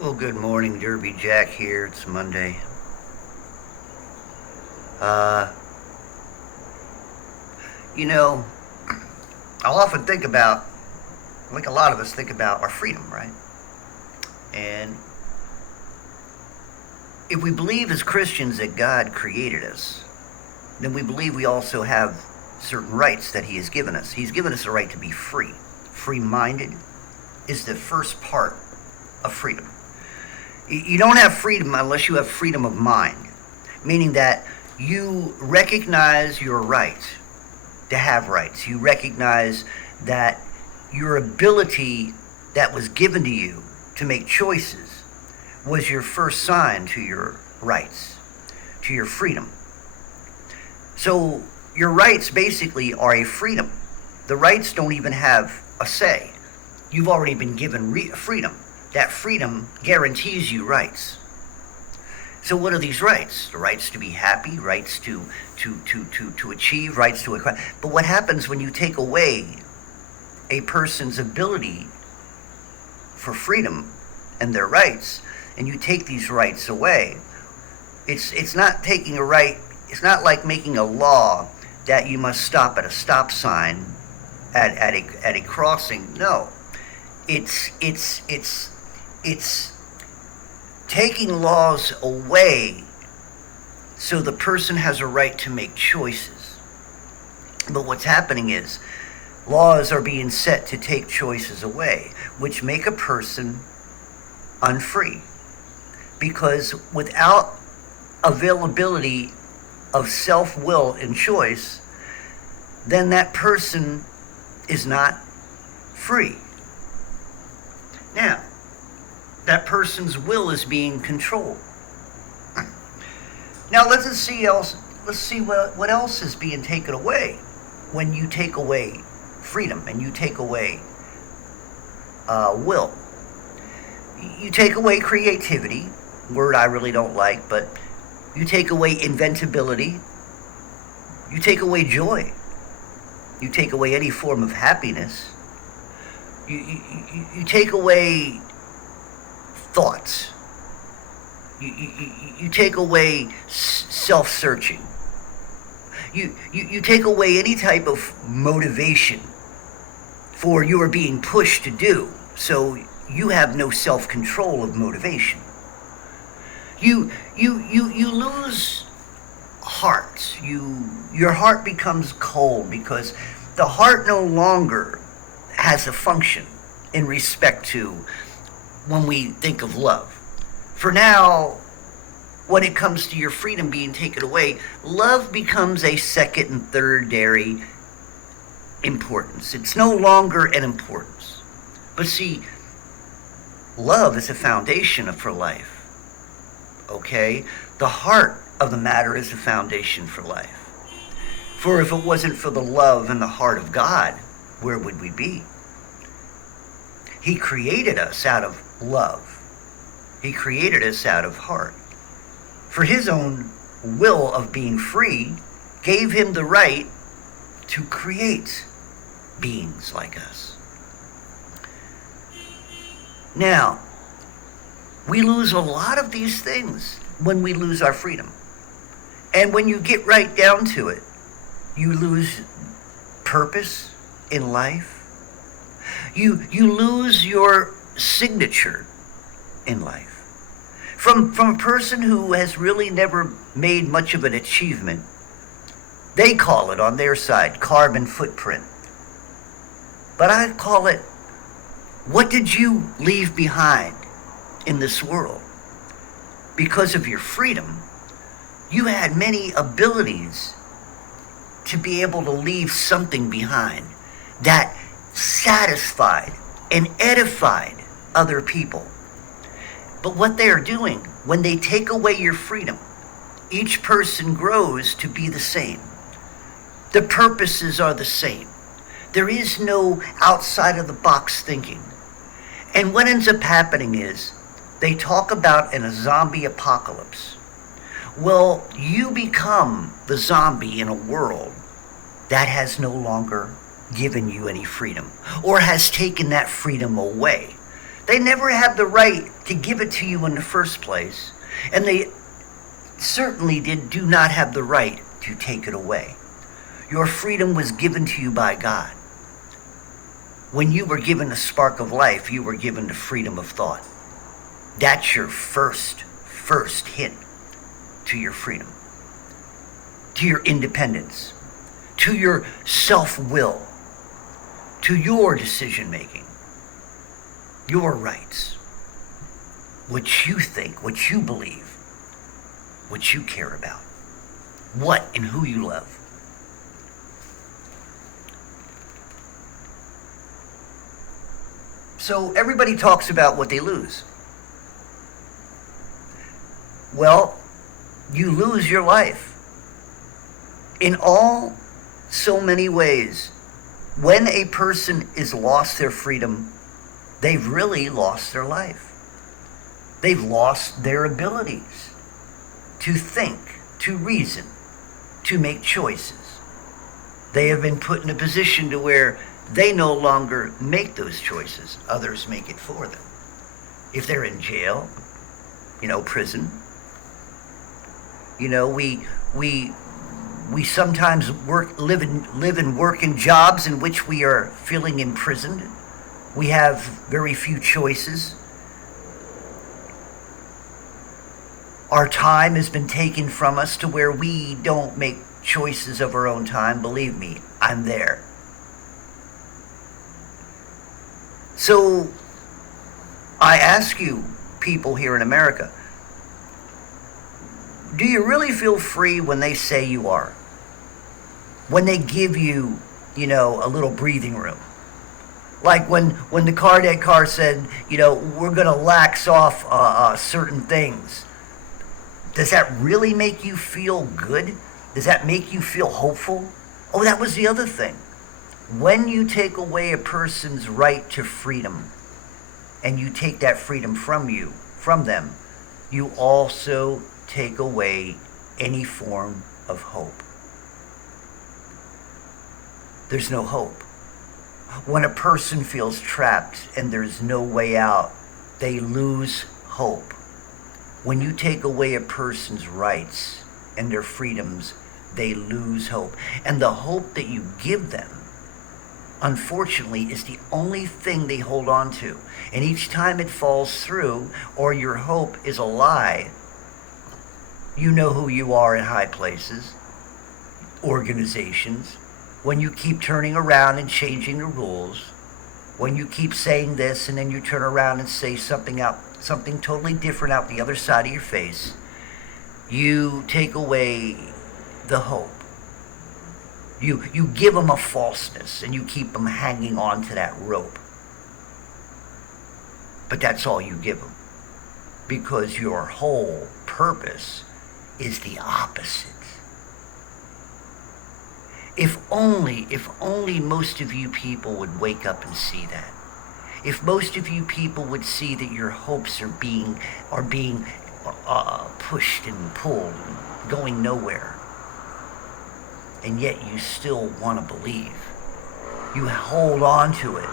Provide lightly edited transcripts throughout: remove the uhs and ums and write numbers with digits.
Well, good morning, Derby Jack here. It's Monday. Uh, you know, I'll often think about, like a lot of us think about our freedom, right? And if we believe as Christians that God created us, then we believe we also have certain rights that He has given us. He's given us a right to be free. Free minded is the first part of freedom. You don't have freedom unless you have freedom of mind, meaning that you recognize your right to have rights. You recognize that your ability that was given to you to make choices was your first sign to your rights, to your freedom. So your rights basically are a freedom. The rights don't even have a say. You've already been given freedom. That freedom guarantees you rights. So what are these rights? The rights to be happy, rights to achieve, rights to acquire. But what happens when you take away a person's ability for freedom and their rights, and you take these rights away? It's not taking a right. It's not like making a law that you must stop at a stop sign at a crossing. No, it's taking laws away so the person has a right to make choices. But what's happening is laws are being set to take choices away, which make a person unfree. Because without availability of self-will and choice, then that person is not free. Now, that person's will is being controlled. Now let's see what else is being taken away when you take away freedom and you take away will. You take away creativity, word I really don't like, but you take away inventability. You take away joy. You take away any form of happiness. You take away thoughts. You take away self-searching. You take away any type of motivation for you are being pushed to do. So you have no self-control of motivation. You lose heart. Your heart becomes cold because the heart no longer has a function in respect to when we think of love. For now, when it comes to your freedom being taken away, love becomes a second and thirdary importance. It's no longer an importance. But see, love is a foundation for life. Okay? The heart of the matter is the foundation for life. For if it wasn't for the love and the heart of God, where would we be? He created us out of love. He created us out of heart. For his own will of being free gave him the right to create beings like us. Now, we lose a lot of these things when we lose our freedom. And when you get right down to it, you lose purpose in life. You lose your signature in life. From a person who has really never made much of an achievement, they call it on their side carbon footprint. But I call it, what did you leave behind in this world? Because of your freedom, you had many abilities to be able to leave something behind that satisfied and edified other people. But what they are doing, when they take away your freedom, each person grows to be the same. The purposes are the same. There is no outside of the box thinking. And what ends up happening is they talk about in a zombie apocalypse. Well, you become the zombie in a world that has no longer given you any freedom or has taken that freedom away. They never had the right to give it to you in the first place. And they certainly do not have the right to take it away. Your freedom was given to you by God. When you were given the spark of life, you were given the freedom of thought. That's your first hint to your freedom, to your independence, to your self-will, to your decision-making, your rights, what you think, what you believe, what you care about, what and who you love. So everybody talks about what they lose. Well, you lose your life in all so many ways. When a person is lost their freedom, they've really lost their life. They've lost their abilities to think, to reason, to make choices. They have been put in a position to where they no longer make those choices. Others make it for them. If they're in jail, prison, we sometimes live and work in jobs in which we are feeling imprisoned. We have very few choices. Our time has been taken from us to where we don't make choices of our own time. Believe me, I'm there. So I ask you, people here in America, do you really feel free when they say you are? When they give you, a little breathing room? Like when the Kardec car said, we're going to lax off certain things. Does that really make you feel good? Does that make you feel hopeful? Oh, that was the other thing. When you take away a person's right to freedom, and you take that freedom from them, you also take away any form of hope. There's no hope. When a person feels trapped and there's no way out, they lose hope. When you take away a person's rights and their freedoms, they lose hope. And the hope that you give them, unfortunately, is the only thing they hold on to. And each time it falls through, or your hope is a lie, you know who you are in high places, organizations, when you keep turning around and changing the rules, when you keep saying this and then you turn around and say something totally different out the other side of your face, you take away the hope. You give them a falseness and you keep them hanging on to that rope. But that's all you give them, because your whole purpose is the opposite. If only most of you people would wake up and see that. If most of you people would see that your hopes are being pushed and pulled and going nowhere, and yet you still want to believe. You hold on to it.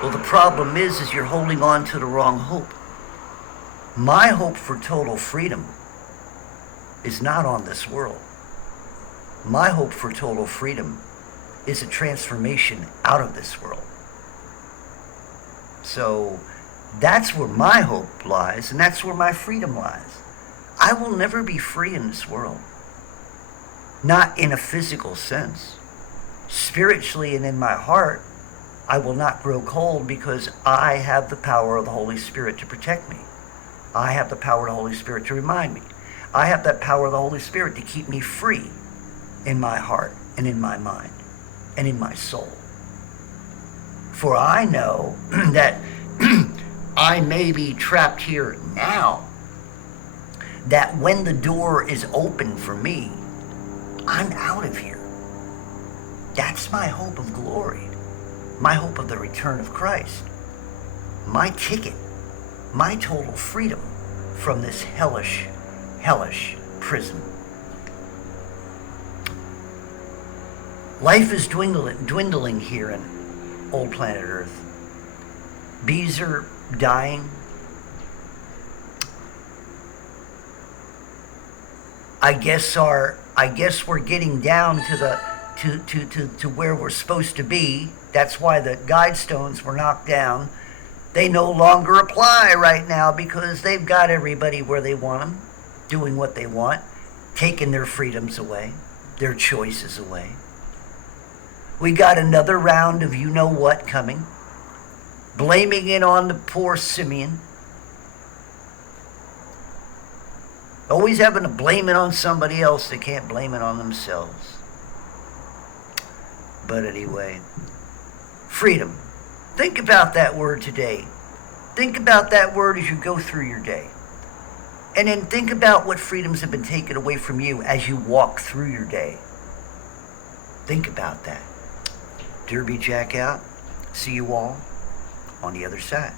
Well, the problem is you're holding on to the wrong hope. My hope for total freedom is not on this world. My hope for total freedom is a transformation out of this world. So that's where my hope lies, and that's where my freedom lies. I will never be free in this world. Not in a physical sense. Spiritually and in my heart, I will not grow cold, because I have the power of the Holy Spirit to protect me. I have the power of the Holy Spirit to remind me. I have that power of the Holy Spirit to keep me free in my heart and in my mind and in my soul. For I know that I may be trapped here now, that when the door is open for me, I'm out of here. That's my hope of glory, my hope of the return of Christ, my ticket, my total freedom from this hellish prison. Life is dwindling here in old planet Earth. Bees are dying. I guess we're getting down to the to where we're supposed to be. That's why the guide stones were knocked down. They no longer apply right now because they've got everybody where they want them, doing what they want, taking their freedoms away, their choices away. We got another round of you know what coming, blaming it on the poor simian. Always having to blame it on somebody else. They can't blame it on themselves. But anyway, freedom. Think about that word today. Think about that word as you go through your day. And then think about what freedoms have been taken away from you as you walk through your day. Think about that. Derby Jack out. See you all on the other side.